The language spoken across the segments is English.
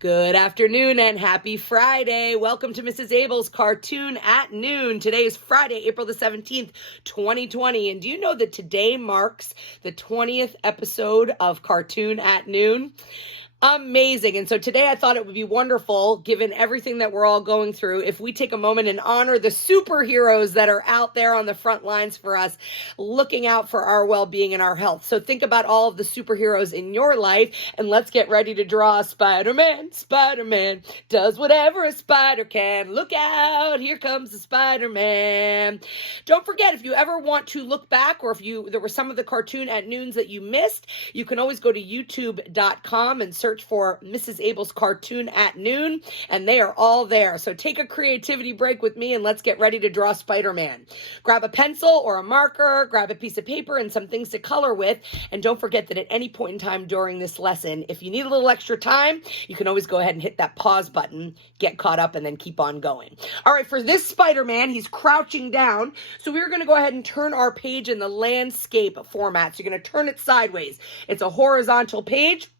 Good afternoon and happy Friday. Welcome to Mrs. Abell's Cartoon at Noon. Today is Friday, April the 17th, 2020. And do you know that today marks the 20th episode of Cartoon at Noon? Amazing. And so today I thought it would be wonderful, given everything that we're all going through, if we take a moment and honor the superheroes that are out there on the front lines for us, looking out for our well-being and our health. So think about all of the superheroes in your life, and let's get ready to draw Spider-Man. Spider-Man does whatever a spider can. Look out, here comes the Spider-Man. Don't forget, if you ever want to look back, or if there were some of the Cartoon at Noons that you missed, you can always go to youtube.com and search for Mrs. Abell's Cartoon at Noon, and they are all there. So take a creativity break with me and let's get ready to draw Spider-Man. Grab a pencil or a marker, grab a piece of paper and some things to color with, and don't forget that at any point in time during this lesson, if you need a little extra time, you can always go ahead and hit that pause button, get caught up, and then keep on going. All right, for this Spider-Man, he's crouching down, so we're going to go ahead and turn our page in the landscape format. So you're going to turn it sideways. It's a horizontal page.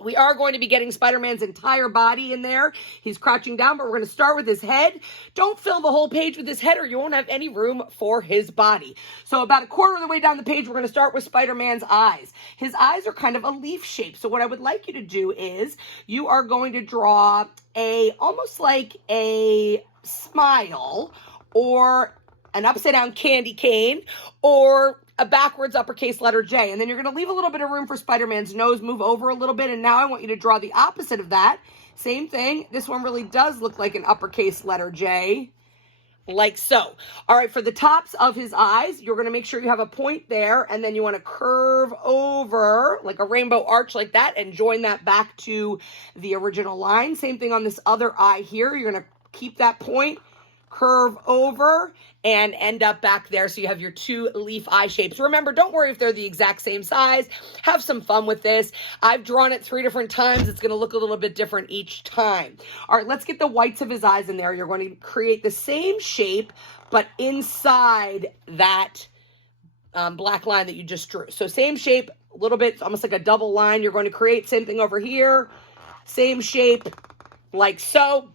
We are going to be getting Spider-Man's entire body in there. He's crouching down, but we're going to start with his head. Don't fill the whole page with his head or you won't have any room for his body. So about a quarter of the way down the page, we're going to start with Spider-Man's eyes. His eyes are kind of a leaf shape. So what I would like you to do is you are going to draw almost like a smile or an upside down candy cane or a backwards uppercase letter J. And then you're going to leave a little bit of room for Spider-Man's nose, move over a little bit. And now I want you to draw the opposite of that. Same thing. This one really does look like an uppercase letter J, like so. All right, for the tops of his eyes, you're going to make sure you have a point there. And then you want to curve over like a rainbow arch like that and join that back to the original line. Same thing on this other eye here. You're going to keep that point, curve over, and end up back there so you have your two leaf eye shapes. Remember, don't worry if they're the exact same size. Have some fun with this. I've drawn it 3 different times. It's going to look a little bit different each time. All right, let's get the whites of his eyes in there. You're going to create the same shape, but inside that black line that you just drew. So same shape, a little bit, almost like a double line. You're going to create same thing over here. Same shape, like so.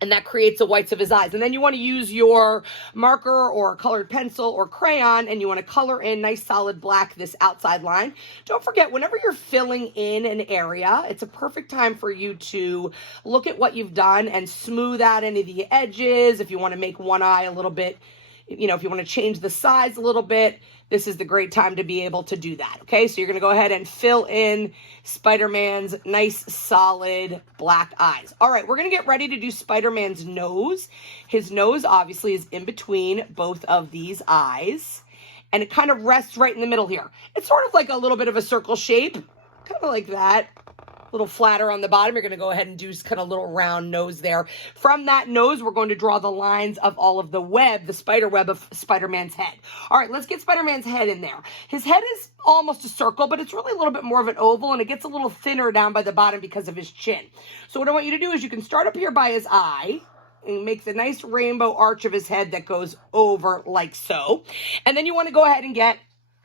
And that creates the whites of his eyes. And then you want to use your marker or colored pencil or crayon, and you want to color in nice solid black this outside line. Don't forget, whenever you're filling in an area, it's a perfect time for you to look at what you've done and smooth out any of the edges. If you want to make one eye a little bit, if you want to change the size a little bit, this is the great time to be able to do that, okay? So you're going to go ahead and fill in Spider-Man's nice, solid black eyes. All right, we're going to get ready to do Spider-Man's nose. His nose, obviously, is in between both of these eyes, and it kind of rests right in the middle here. It's sort of like a little bit of a circle shape, kind of like that. A little flatter on the bottom. You're going to go ahead and do kind of little round nose there. From that nose, we're going to draw the lines of all of the web, the spider web of Spider-Man's head. All right, let's get Spider-Man's head in there. His head is almost a circle, but it's really a little bit more of an oval, and it gets a little thinner down by the bottom because of his chin. So what I want you to do is you can start up here by his eye and make the nice rainbow arch of his head that goes over like so. And then you want to go ahead and get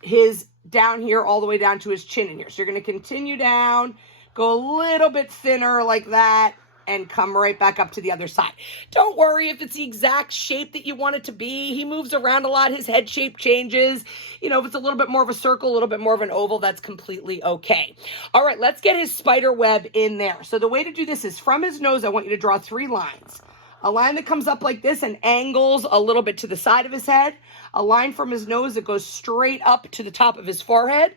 his down here all the way down to his chin in here. So you're going to continue down, go a little bit thinner like that, and come right back up to the other side. Don't worry if it's the exact shape that you want it to be. He moves around a lot. His head shape changes. If it's a little bit more of a circle, a little bit more of an oval, that's completely okay. All right, let's get his spider web in there. So the way to do this is from his nose, I want you to draw 3 lines. A line that comes up like this and angles a little bit to the side of his head. A line from his nose that goes straight up to the top of his forehead.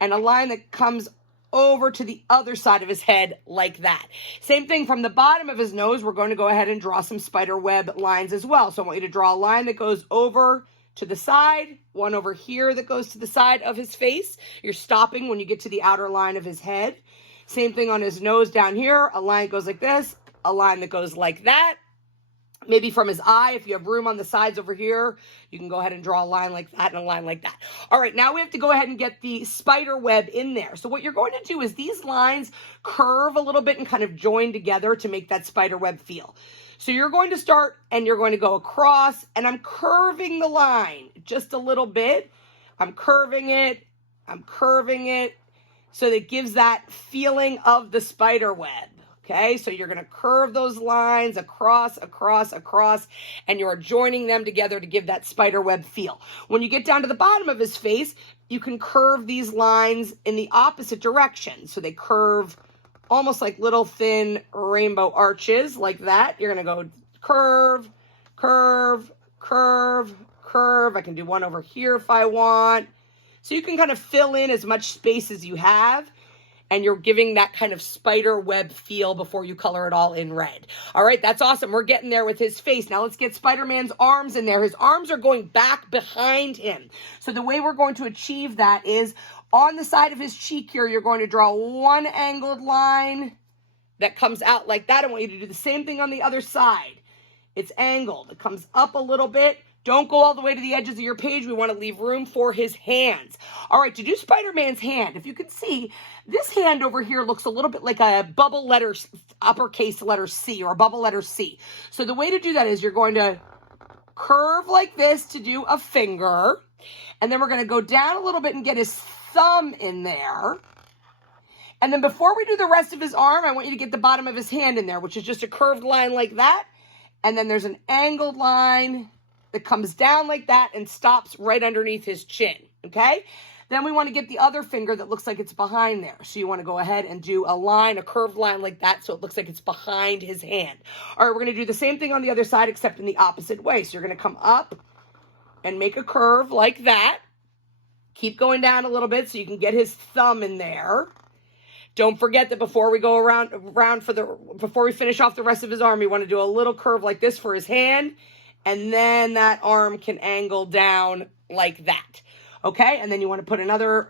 And a line that comes over to the other side of his head like that. Same thing from the bottom of his nose. We're going to go ahead and draw some spider web lines as well. So I want you to draw a line that goes over to the side, one over here that goes to the side of his face. You're stopping when you get to the outer line of his head. Same thing on his nose down here. A line goes like this, a line that goes like that. Maybe from his eye, if you have room on the sides over here, you can go ahead and draw a line like that and a line like that. All right, now we have to go ahead and get the spider web in there. So what you're going to do is these lines curve a little bit and kind of join together to make that spider web feel. So you're going to start and you're going to go across, and I'm curving the line just a little bit. I'm curving it, so that it gives that feeling of the spider web. Okay, so you're going to curve those lines across, and you're joining them together to give that spider web feel. When you get down to the bottom of his face, you can curve these lines in the opposite direction. So they curve almost like little thin rainbow arches like that. You're going to go curve, curve, curve, curve. I can do one over here if I want. So you can kind of fill in as much space as you have, and you're giving that kind of spider web feel before you color it all in red. All right, that's awesome. We're getting there with his face. Now let's get Spider-Man's arms in there. His arms are going back behind him. So the way we're going to achieve that is on the side of his cheek here, you're going to draw one angled line that comes out like that. I want you to do the same thing on the other side. It's angled. It comes up a little bit. Don't go all the way to the edges of your page. We want to leave room for his hands. All right, to do Spider-Man's hand, if you can see, this hand over here looks a little bit like a bubble letter, uppercase letter C, or a bubble letter C. So the way to do that is you're going to curve like this to do a finger, and then we're going to go down a little bit and get his thumb in there. And then before we do the rest of his arm, I want you to get the bottom of his hand in there, which is just a curved line like that. And then there's an angled line that comes down like that and stops right underneath his chin, okay? Then we want to get the other finger that looks like it's behind there. So you want to go ahead and do a line, a curved line like that, so it looks like it's behind his hand. All right, we're going to do the same thing on the other side, except in the opposite way. So you're going to come up and make a curve like that. Keep going down a little bit so you can get his thumb in there. Don't forget that before we go before we finish off the rest of his arm, we want to do a little curve like this for his hand. And then that arm can angle down like that, okay? And then you want to put another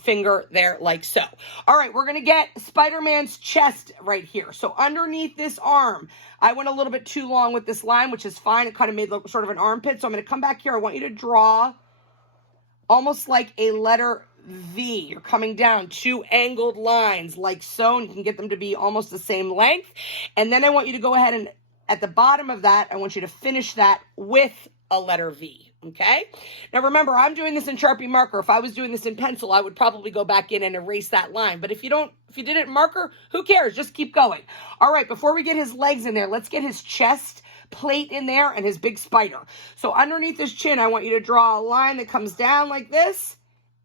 finger there like so. All right, we're going to get Spider-Man's chest right here. So underneath this arm, I went a little bit too long with this line, which is fine. It kind of made sort of an armpit. So I'm going to come back here. I want you to draw almost like a letter V. You're coming down two angled lines like so, and you can get them to be almost the same length. And then I want you to go ahead and at the bottom of that, I want you to finish that with a letter V, okay? Now remember, I'm doing this in Sharpie marker. If I was doing this in pencil, I would probably go back in and erase that line. But if you did it in marker, who cares? Just keep going. All right, before we get his legs in there, let's get his chest plate in there and his big spider. So underneath his chin, I want you to draw a line that comes down like this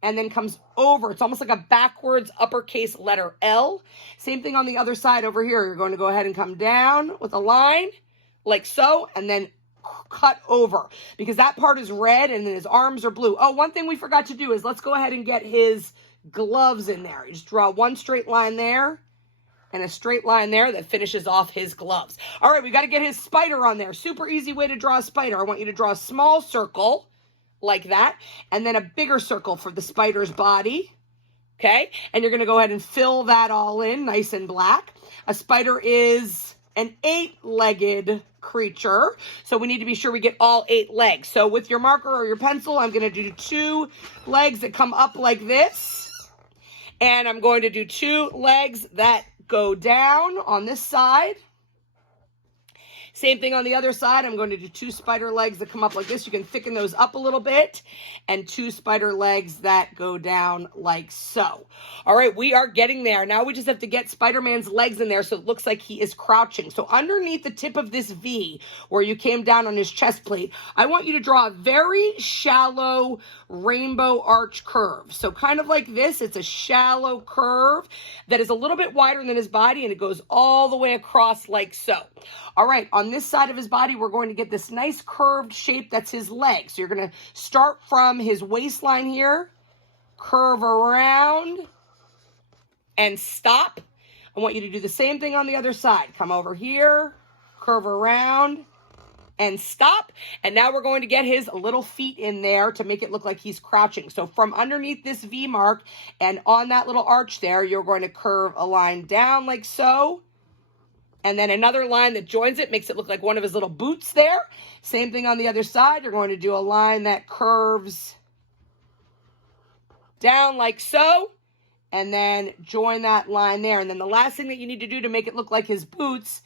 and then comes over. It's almost like a backwards uppercase letter L. Same thing on the other side over here. You're going to go ahead and come down with a line like so, and then cut over because that part is red and then his arms are blue. Oh, one thing we forgot to do is let's go ahead and get his gloves in there. You just draw one straight line there and a straight line there that finishes off his gloves. All right, we got to get his spider on there. Super easy way to draw a spider. I want you to draw a small circle like that, and then a bigger circle for the spider's body, okay? And you're going to go ahead and fill that all in nice and black. A spider is an 8-legged creature, so we need to be sure we get all 8 legs. So with your marker or your pencil, I'm going to do 2 legs that come up like this, and I'm going to do 2 legs that go down on this side. Same thing on the other side. I'm going to do 2 spider legs that come up like this. You can thicken those up a little bit. And 2 spider legs that go down like so. All right, we are getting there. Now we just have to get Spider-Man's legs in there so it looks like he is crouching. So underneath the tip of this V, where you came down on his chest plate, I want you to draw a very shallow rainbow arch curve. So kind of like this. It's a shallow curve that is a little bit wider than his body, and it goes all the way across like so. All right, on this side of his body, we're going to get this nice curved shape that's his leg. So you're going to start from his waistline here, curve around, and stop. I want you to do the same thing on the other side. Come over here, curve around, and stop. And now we're going to get his little feet in there to make it look like he's crouching. So from underneath this V mark and on that little arch there, you're going to curve a line down like so. And then another line that joins it, makes it look like one of his little boots there. Same thing on the other side. You're going to do a line that curves down like so. And then join that line there. And then the last thing that you need to do to make it look like his boots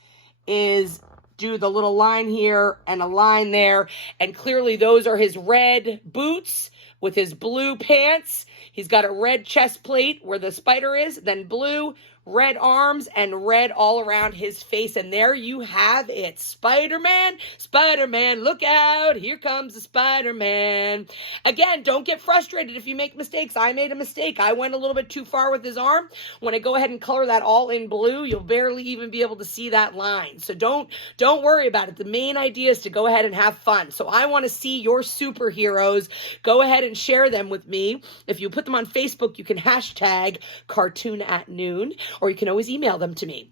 is do the little line here and a line there. And clearly those are his red boots with his blue pants. He's got a red chest plate where the spider is, then blue, red arms, and red all around his face. And there you have it. Spider-Man, Spider-Man, look out. Here comes the Spider-Man. Again, don't get frustrated if you make mistakes. I made a mistake. I went a little bit too far with his arm. When I go ahead and color that all in blue, you'll barely even be able to see that line. So don't worry about it. The main idea is to go ahead and have fun. So I want to see your superheroes. Go ahead and share them with me. If you put them on Facebook, you can hashtag cartoon at noon, or you can always email them to me.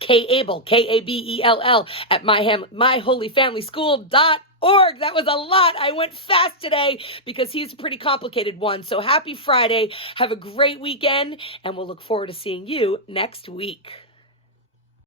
Abell, Kabell at myholyfamilyschool.org. That was a lot. I went fast today because he's a pretty complicated one. So happy Friday. Have a great weekend, and we'll look forward to seeing you next week.